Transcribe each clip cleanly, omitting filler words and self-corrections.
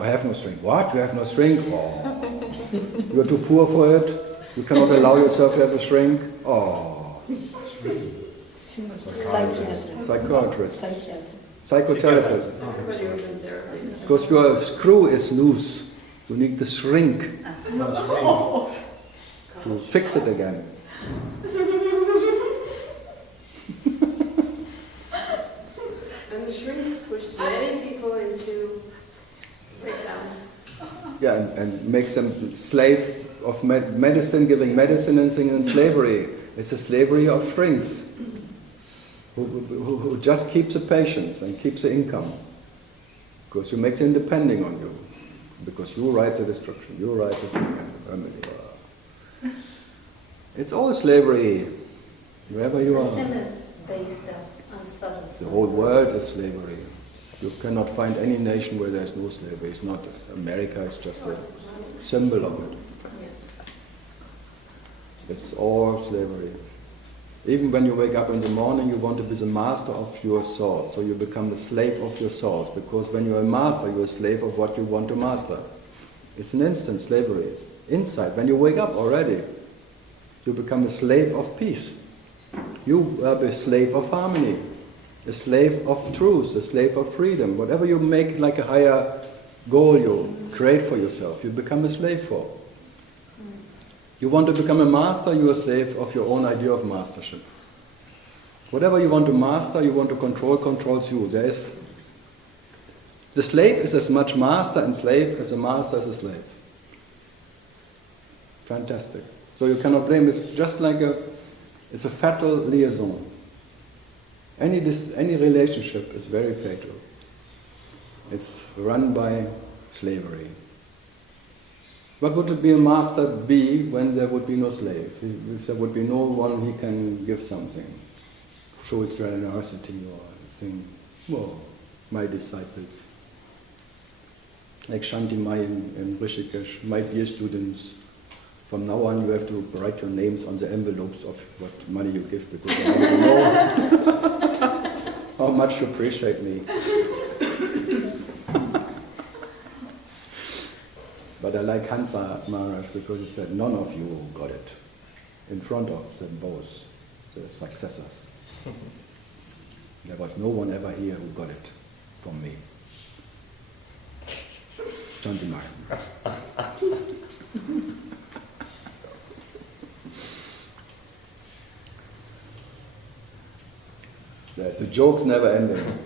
I have no strength. What? You have no strength? Oh. You are too poor for it? You cannot allow yourself to have a shrink? Oh. Psychiatrist. Psychotherapist. Because your screw is loose. You need the shrink to fix it again. And the shrinks pushed many people into breakdowns. Yeah, and makes them slave of medicine, giving medicine and singing in slavery. It's a slavery of shrinks who just keeps the patients and keeps the income. Because you make them depending on you. Because you write the description, you write the remedy. It's all slavery, wherever you are. The system is based on subtle slavery. The whole world is slavery. You cannot find any nation where there's no slavery. It's not America, it's just a symbol of it. It's all slavery. Even when you wake up in the morning, you want to be the master of your soul. So you become the slave of your souls. Because when you're a master, you're a slave of what you want to master. It's an instant slavery. Inside, when you wake up already, you become a slave of peace. You are a slave of harmony. A slave of truth, a slave of freedom. Whatever you make like a higher goal you create for yourself, you become a slave for. You want to become a master, you're a slave of your own idea of mastership. Whatever you want to master, you want to control, controls you. The slave is as much master and slave as a master is a slave. Fantastic. So you cannot blame. It's just like it's a fatal liaison. Any relationship is very fatal. It's run by slavery. What would it be a master be when there would be no slave? If there would be no one he can give something, show his generosity or think, well, my disciples. Like Shanti Mai in Rishikesh, my dear students, from now on you have to write your names on the envelopes of what money you give because I want to know how much you appreciate me. But I like Hansa Maharaj because he said, none of you got it in front of them both, the successors. There was no one ever here who got it from me. Shanti Maharaj. The joke's never ending.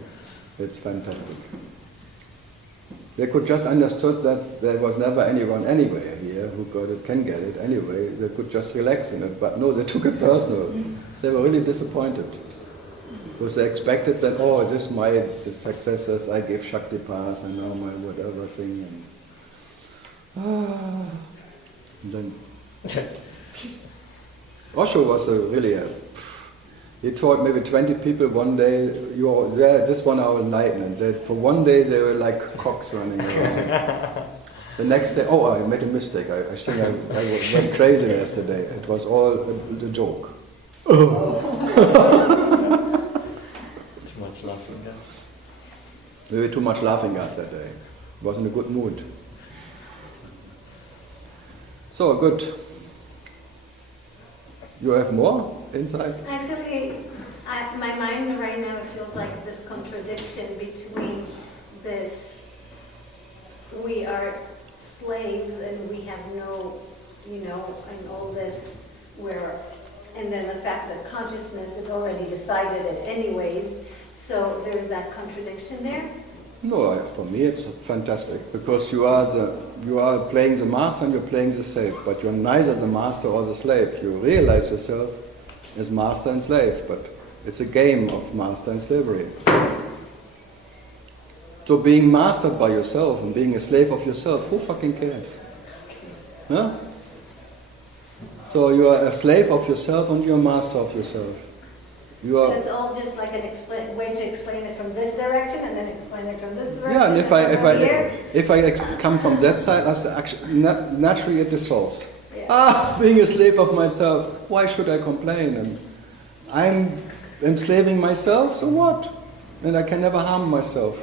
It's fantastic. They could just understood that there was never anyone anywhere here who got it, can get it anyway. They could just relax in it, but no, they took it personal. They were really disappointed. Because they expected that, oh, the successors, I gave Shakti Pass and now my whatever thing. And then Osho was he taught maybe 20 people one day, you are there, this 1 hour enlightenment. For one day they were like cocks running around. The next day, oh, I made a mistake. I think I went crazy yesterday. It was all a joke. Too much laughing gas. Maybe too much laughing gas that day. I was in a good mood. So, good. You have more insight? Actually, my mind right now feels like this contradiction between this, we are slaves and we have no, and all this, and then the fact that consciousness is already decided it anyways, so there's that contradiction there? No, for me it's fantastic, because you are playing the master and you're playing the slave, but you're neither the master or the slave. You realize yourself as master and slave, but it's a game of master and slavery. So being mastered by yourself and being a slave of yourself, who fucking cares? Huh? So you are a slave of yourself and you're a master of yourself. So it's all just like an way to explain it from this direction and then explain it from this direction. Yeah, and if I come from that side, naturally it dissolves. Yeah. Being a slave of myself, why should I complain? And I'm enslaving myself, so what? And I can never harm myself.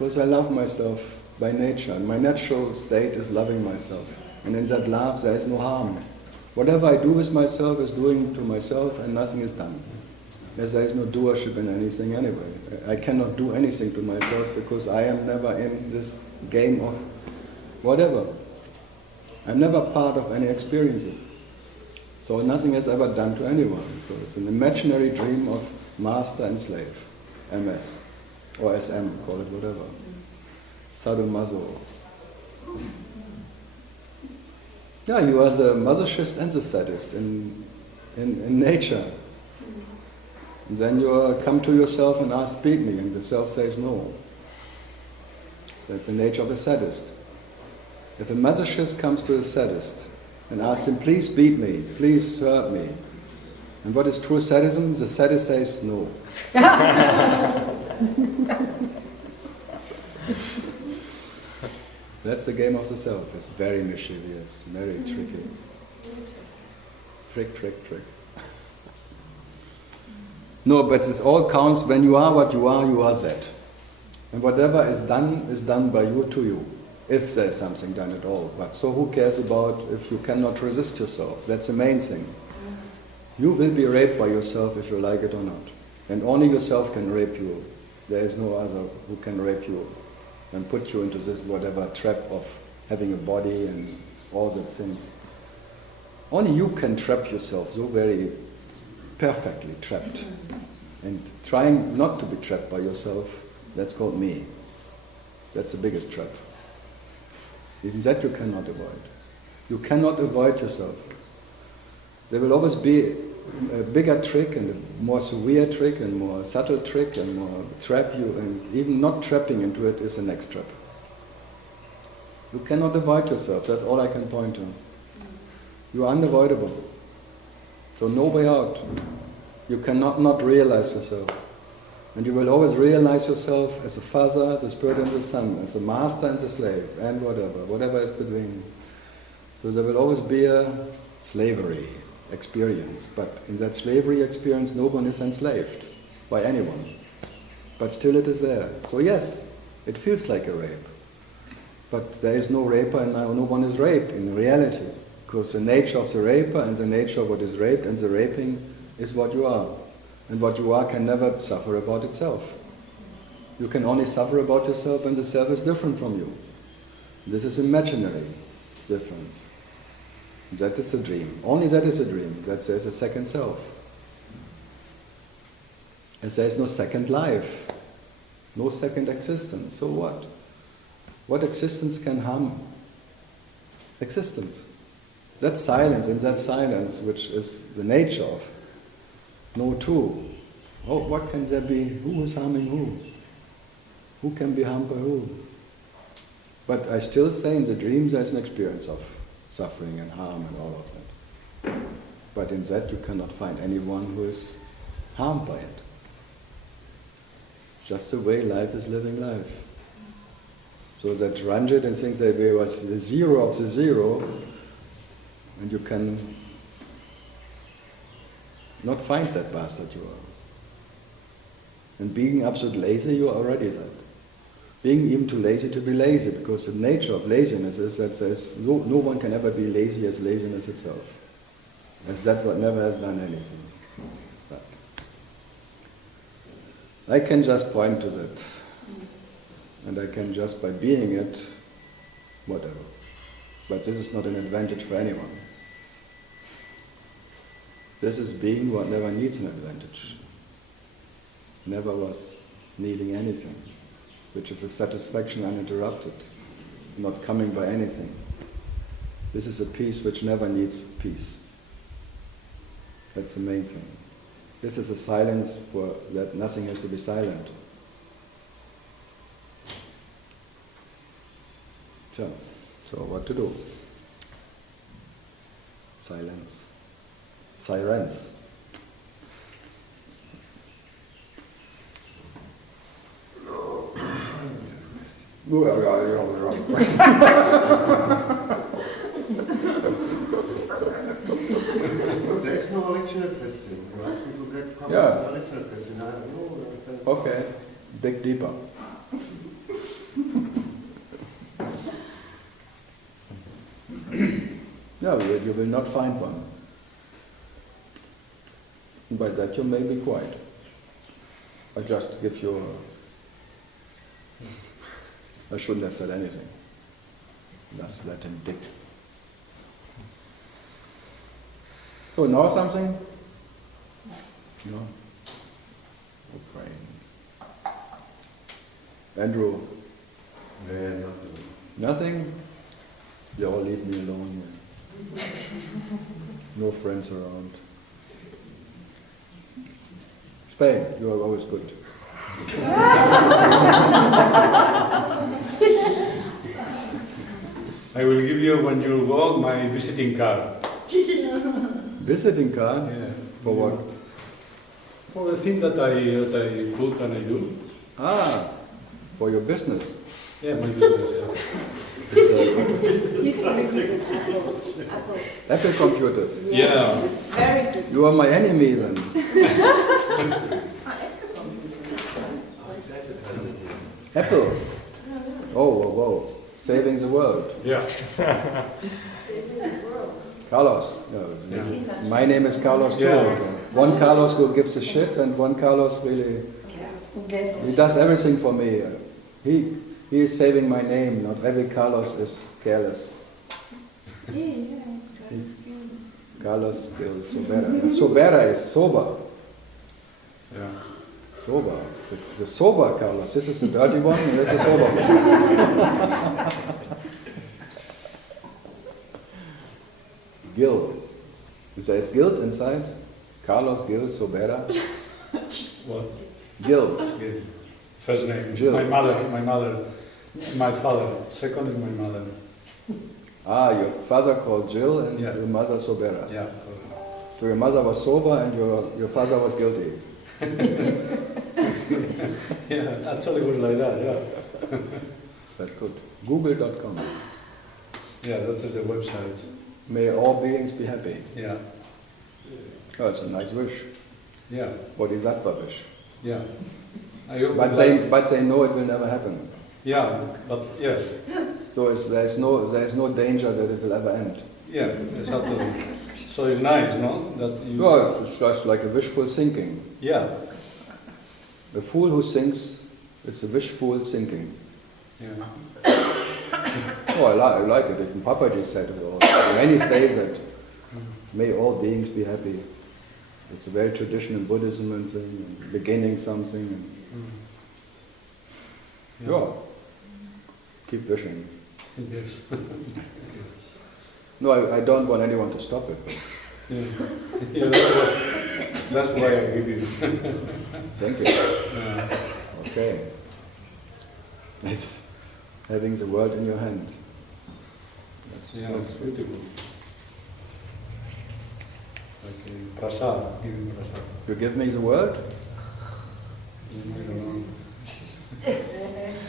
Because I love myself by nature. And my natural state is loving myself. And in that love there is no harm. Whatever I do with myself is doing to myself and nothing is done. As there is no doership in anything anyway. I cannot do anything to myself because I am never in this game of whatever. I'm never part of any experiences. So nothing is ever done to anyone. So it's an imaginary dream of master and slave. MS. Or SM, call it whatever. Sadomaso. Yeah, you are the masochist and the sadist in nature. And then you come to yourself and ask, beat me, and the self says no. That's the nature of a sadist. If a masochist comes to a sadist and asks him, please beat me, please hurt me, and what is true sadism? The sadist says no. That's the game of the self. It's very mischievous, very tricky. Trick, trick, trick. No, but it all counts. When you are what you are that. And whatever is done by you to you. If there's something done at all. But so who cares about if you cannot resist yourself? That's the main thing. You will be raped by yourself if you like it or not. And only yourself can rape you. There is no other who can rape you and put you into this whatever trap of having a body and all the things. Only you can trap yourself so very perfectly trapped. And trying not to be trapped by yourself, that's called me. That's the biggest trap. Even that you cannot avoid. You cannot avoid yourself. There will always be a bigger trick and a more severe trick and more subtle trick and more trap you, and even not trapping into it is the next trap. You cannot avoid yourself, that's all I can point to. You are unavoidable. So no way out. You cannot not realize yourself. And you will always realize yourself as a father, the spirit and the son, as a master and the slave, and whatever is between. So there will always be a slavery experience, but in that slavery experience no one is enslaved by anyone. But still it is there. So yes, it feels like a rape. But there is no raper and no one is raped in reality. Because the nature of the raper and the nature of what is raped and the raping is what you are. And what you are can never suffer about itself. You can only suffer about yourself when the self is different from you. This is imaginary difference. That is the dream. Only that is a dream. That there is a second self. And there is no second life. No second existence. So what? What existence can harm existence? That silence, in that silence, which is the nature of no two. Oh, what can there be? Who is harming who? Who can be harmed by who? But I still say in the dream there is an experience of suffering and harm and all of that. But in that you cannot find anyone who is harmed by it. Just the way life is living life. So that Ranjit and things that there was the zero of the zero, and you can not find that bastard you are. And being absolutely lazy, you are already that. Being even too lazy to be lazy, because the nature of laziness is that there's no one can ever be lazy as laziness itself. As that what never has done anything. But I can just point to that. And I can just by being it, whatever. But this is not an advantage for anyone. This is being what never needs an advantage. Never was needing anything, which is a satisfaction uninterrupted, not coming by anything. This is a peace which never needs peace. That's the main thing. This is a silence for that nothing has to be silent. So what to do? Silence. Sirens. You're on the wrong way. There's no original question. You ask me to get comments on original question. I don't know. Okay, dig deeper. No, you will not find one. And by that you may be quiet. I just give you I shouldn't have said anything. Just let him dig. So now something? No? Okay. Andrew? Yeah, nothing. Nothing? They all leave me alone here. No friends around. Spain, you are always good. I will give you, when you go, my visiting card. Visiting card? Yeah. For what? For the thing that I put and I do. Ah, for your business. Yeah, my business, yeah. It's He's very good at Apple. Apple computers. Yeah. Very good. You are my enemy then. Apple. Oh, whoa, whoa. Saving the world. Yeah. Carlos. No, Yeah. my name is Carlos too. Yeah. One Carlos who gives a shit and one Carlos really, he does everything for me. He is saving my name. Not every Carlos is careless. Carlos Gil Sobera. Sobera is sober. Yeah. Sober. The sober Carlos. This is the dirty one and this is sober one. Gil. There is guilt inside. Carlos Gil Sobera. What? Guilt. Yeah. First name. Jill. My mother, my father. Second is my mother. Ah, your father called Jill and Yeah. your mother Sobera. Yeah. So your mother was sober and your father was guilty. Yeah, actually it was like that, yeah. That's good. Google.com. Yeah, that is the website. May all beings be happy. Yeah. Oh, it's a nice wish. Yeah. Bodhisattva wish. Yeah. I hope But they know it will never happen. Yeah, but yes. So there is no danger that it will ever end. Yeah, exactly. So it's nice, no? That you. No, it's just like a wishful thinking. Yeah. A fool who thinks, it's a wishful thinking. Yeah. Oh, I like it. Even Papaji said it all. Many say that, may all beings be happy. It's a very traditional Buddhism and thing, and beginning something. And yeah. Keep wishing. Yes. No, I don't want anyone to stop it. Yeah, yeah, that's why I give you. Thank you. Yeah. Okay. It's having the world in your hand. Yeah, it's beautiful. Okay, prasad, give me prasad. You give me the world?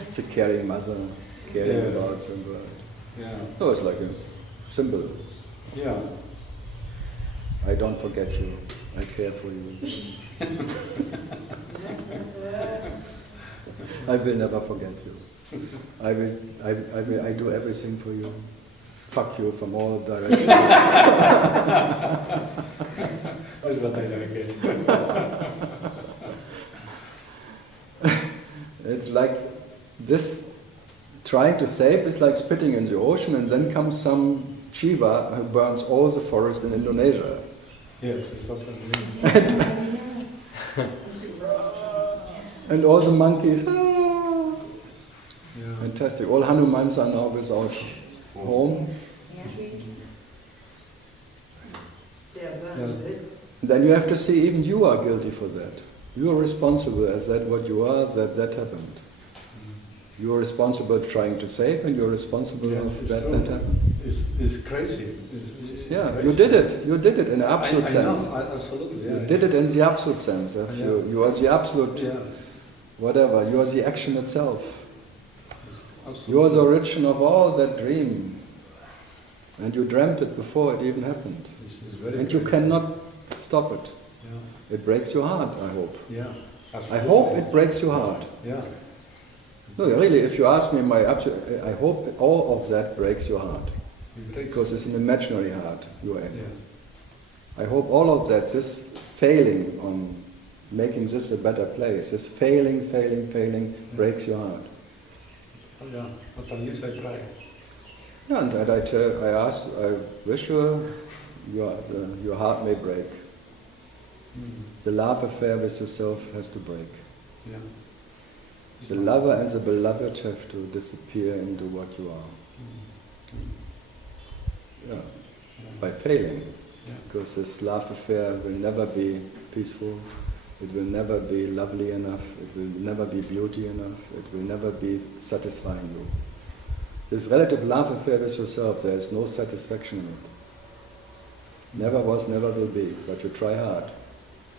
It's a caring mother, caring about the world. Yeah. No, it's like a symbol. Yeah. I don't forget you. I care for you. I will never forget you. I do everything for you. Fuck you from all directions. That's what I like it. It's like this, trying to save is like spitting in the ocean, and then comes some Shiva who burns all the forest in Indonesia. Yes, it's something. And all the monkeys, ah. Yeah. Fantastic. All Hanumans are now without home. Then you have to see even you are guilty for that. You are responsible as that what you are, that happened. You are responsible trying to save, and you are responsible of that happened. It's crazy. Yeah, crazy. you did it. You did it in an absolute sense. I know, absolutely. Yeah. You did it in the absolute sense. If you are the absolute, whatever. You are the action itself. You are the origin of all that dream. And you dreamt it before it even happened. It's very And you crazy. cannot stop it. Yeah. It breaks your heart, I hope. Yeah. I Absolutely. hope it breaks your heart. Yeah. No, really, if you ask me, I hope all of that breaks your heart. because it's an imaginary heart you are in. Yeah. I hope all of that, this failing on making this a better place, this failing, breaks your heart. Oh, yeah, but at least I try. Yeah, and I wish your heart may break. The love affair with yourself has to break. Yeah. The lover and the beloved have to disappear into what you are. Yeah, by failing. Yeah. Because this love affair will never be peaceful, it will never be lovely enough, it will never be beauty enough, it will never be satisfying you. This relative love affair with yourself, there is no satisfaction in it. Never was, never will be, but you try hard.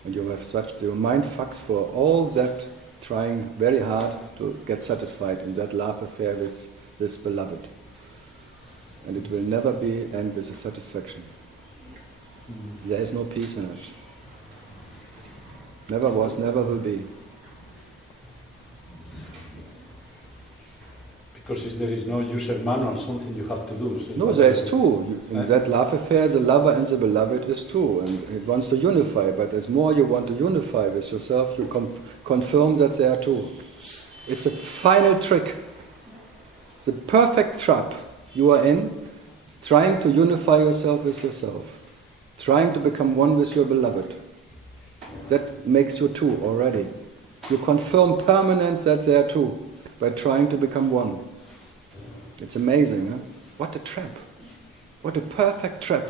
And you have your mind fucks for all that, trying very hard to get satisfied in that love affair with this beloved. And it will never end with a satisfaction. There is no peace in it. Never was, never will be. Because if there is no user manual, something you have to do. So No, there is two. In that love affair, the lover and the beloved is two, and it wants to unify, but as more you want to unify with yourself, you confirm that there are two. It's a final trick. The perfect trap you are in, trying to unify yourself with yourself, trying to become one with your beloved. That makes you two already. You confirm permanent that there are two by trying to become one. It's amazing, huh? What a trap. What a perfect trap.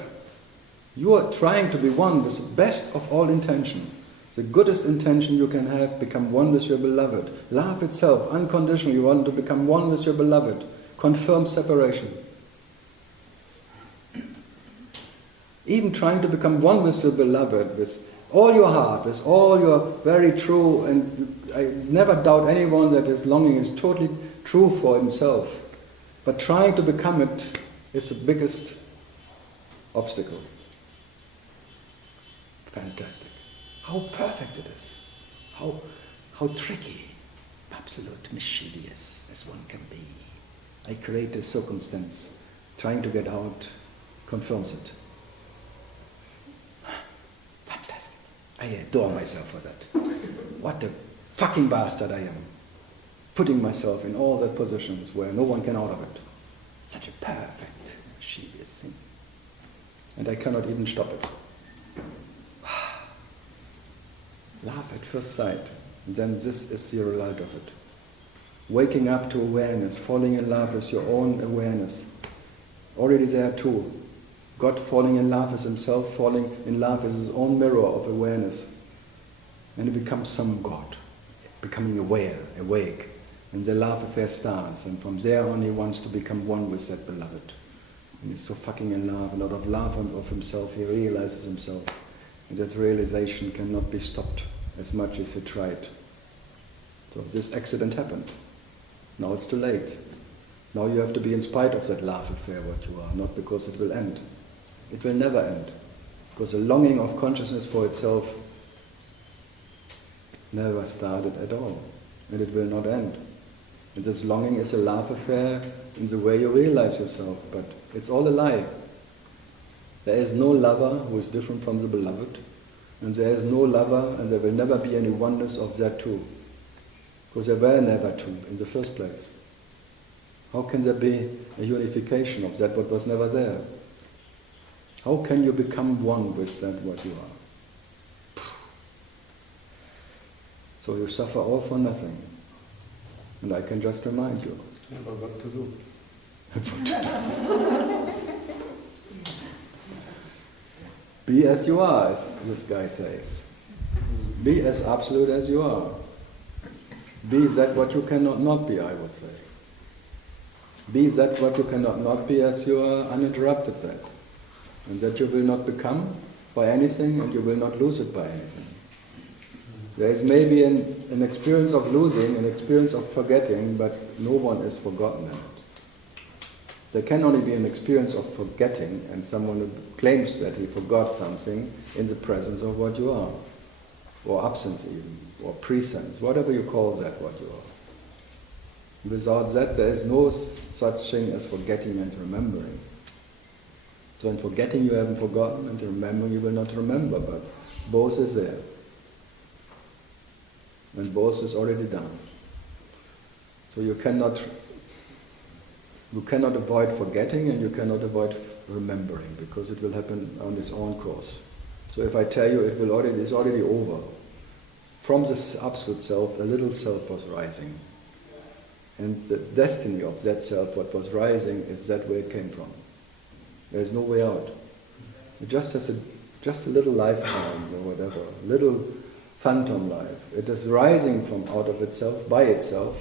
You are trying to be one with the best of all intention. The goodest intention you can have, become one with your beloved. Love itself, unconditionally, you want to become one with your beloved. Confirm separation. Even trying to become one with your beloved, with all your heart, with all your very true, and I never doubt anyone that his longing is totally true for himself. But trying to become it is the biggest obstacle. Fantastic. How perfect it is. How tricky. Absolute mischievous as one can be. I create a circumstance, trying to get out, confirms it. Fantastic. I adore myself for that. What a fucking bastard I am. Putting myself in all the positions where no one can out of it. Such a perfect, mischievous thing. And I cannot even stop it. Love at first sight. And then this is the result of it. Waking up to awareness, falling in love with your own awareness. Already there are two. God falling in love with himself, falling in love with his own mirror of awareness. And it becomes some God, becoming aware, awake. And the love affair starts, and from there on he wants to become one with that beloved. And he's so fucking in love, and out of love of himself, he realizes himself. And that realization cannot be stopped as much as he tried. So this accident happened. Now it's too late. Now you have to be in spite of that love affair what you are, not because it will end. It will never end. Because the longing of consciousness for itself never started at all. And it will not end. And this longing is a love affair in the way you realize yourself, but it's all a lie. There is no lover who is different from the beloved, and there is no lover, and there will never be any oneness of that two. Because there were never two in the first place. How can there be a unification of that what was never there? How can you become one with that what you are? So you suffer all for nothing. And I can just remind you. Yeah, but what to do? Be as you are, as this guy says. Be as absolute as you are. Be that what you cannot not be, I would say. Be that what you cannot not be as you are uninterrupted that. And that you will not become by anything and you will not lose it by anything. There is maybe an experience of losing, an experience of forgetting, but no one is forgotten in it. There can only be an experience of forgetting and someone who claims that he forgot something in the presence of what you are. Or absence even, or presence, whatever you call that what you are. Without that there is no such thing as forgetting and remembering. So in forgetting you haven't forgotten, and in remembering you will not remember, but both is there. And both is already done. So you cannot avoid forgetting and you cannot avoid remembering, because it will happen on its own course. So if I tell you it's already over. From this absolute self, a little self was rising. And the destiny of that self, what was rising, is that where it came from. There is no way out. It just has a little lifetime or whatever, a little phantom life. It is rising from out of itself, by itself,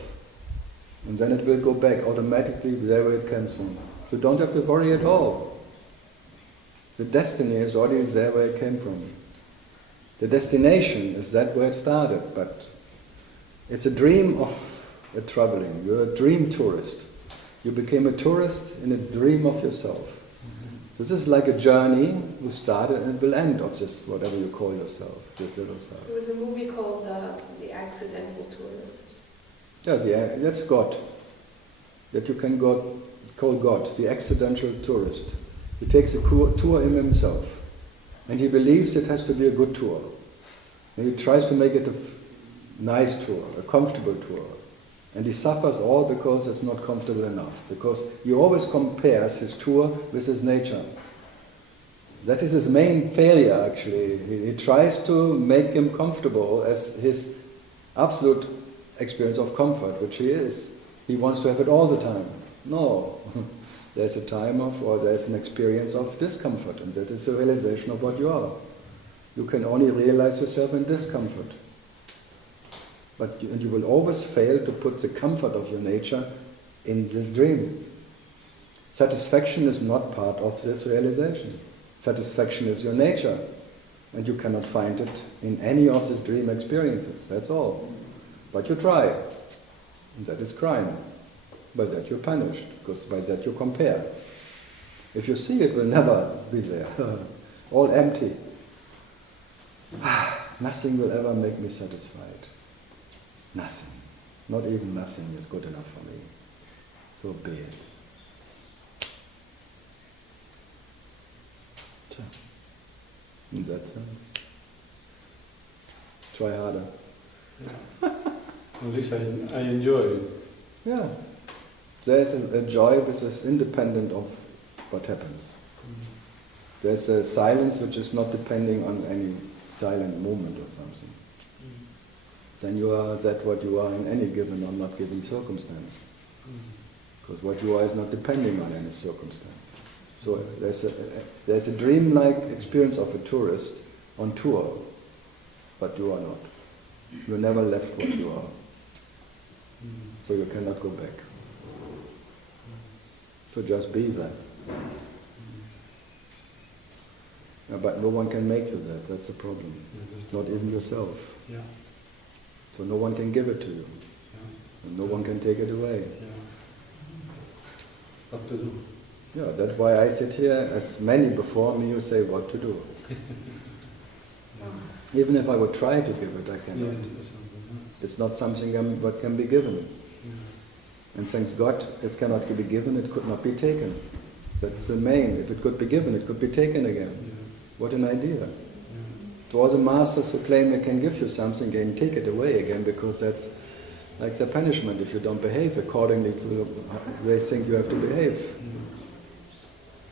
and then it will go back automatically there where it comes from. So you don't have to worry at all. The destiny is already there where it came from. The destination is that where it started, but it's a dream of a traveling. You're a dream tourist. You became a tourist in a dream of yourself. So this is like a journey you started and it will end of this, whatever you call yourself, this little self. There was a movie called The Accidental Tourist. Yes, yeah, that's God. That you can call God, the accidental tourist. He takes a tour in himself. And he believes it has to be a good tour. And he tries to make it a nice tour, a comfortable tour. And he suffers all because it's not comfortable enough. Because he always compares his tour with his nature. That is his main failure, actually. He tries to make him comfortable as his absolute experience of comfort, which he is. He wants to have it all the time. No. There's a time there's an experience of discomfort, and that is the realization of what you are. You can only realize yourself in discomfort. And you will always fail to put the comfort of your nature in this dream. Satisfaction is not part of this realization. Satisfaction is your nature, and you cannot find it in any of these dream experiences, that's all. But you try, and that is crime. By that you're punished, because by that you compare. If you see, it will never be there. All empty. Nothing will ever make me satisfied. Nothing. Not even nothing is good enough for me. So be it. In that sense. Try harder. At least I enjoy it. Yeah. There's a joy which is independent of what happens. There's a silence which is not depending on any silent moment or something. Then you are that what you are in any given or not given circumstance. Because what you are is not depending on any circumstance. So there's a dreamlike experience of a tourist on tour, but you are not. You never left what you are. So you cannot go back. So just be that. Yeah, but no one can make you that, that's the problem. Not even yourself. Yeah. So no one can give it to you. Yeah. And no one can take it away. Yeah. What to do? Yeah, that's why I sit here, as many before me who say what to do. Even if I would try to give it, I cannot. It's not something what can be given. And thanks God, it cannot be given, it could not be taken. That's the main. If it could be given, it could be taken again. What an idea. So all the masters who claim they can give you something can take it away again, because that's like the punishment if you don't behave accordingly to they think you have to behave.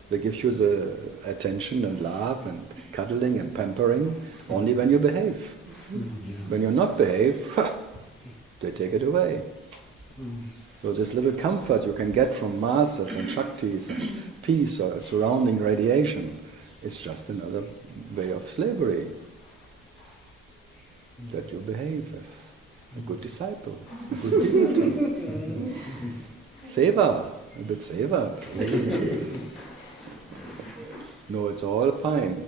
They give you the attention and love and cuddling and pampering only when you behave. When you not behave, they take it away. So this little comfort you can get from masters and shaktis and peace or surrounding radiation is just another way of slavery. That you behave as a good disciple, a good devotee. Seva, a bit seva. No, it's all fine.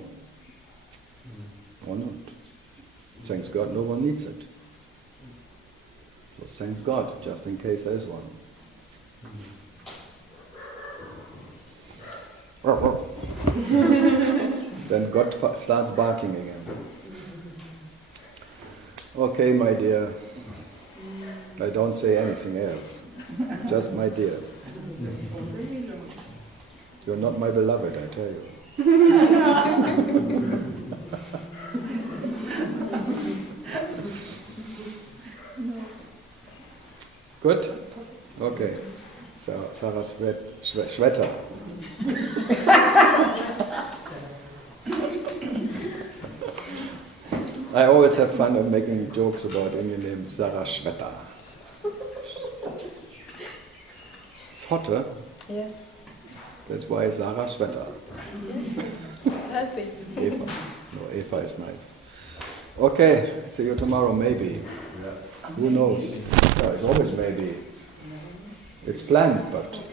Or not. Thanks God, no one needs it. So thanks God, just in case there's one. Then God starts barking again. Okay, my dear. I don't say anything else. Just my dear. You're not my beloved, I tell you. Good? Okay. So, Sarah Schwetter. I always have fun of making jokes about Indian name Sarah Schwetter. It's hotter. Yes. That's why Sarah Schwetter. Yes. It's healthy. Eva. No, Eva is nice. Okay, see you tomorrow, maybe. Who knows? Yeah, it's always maybe. It's planned, but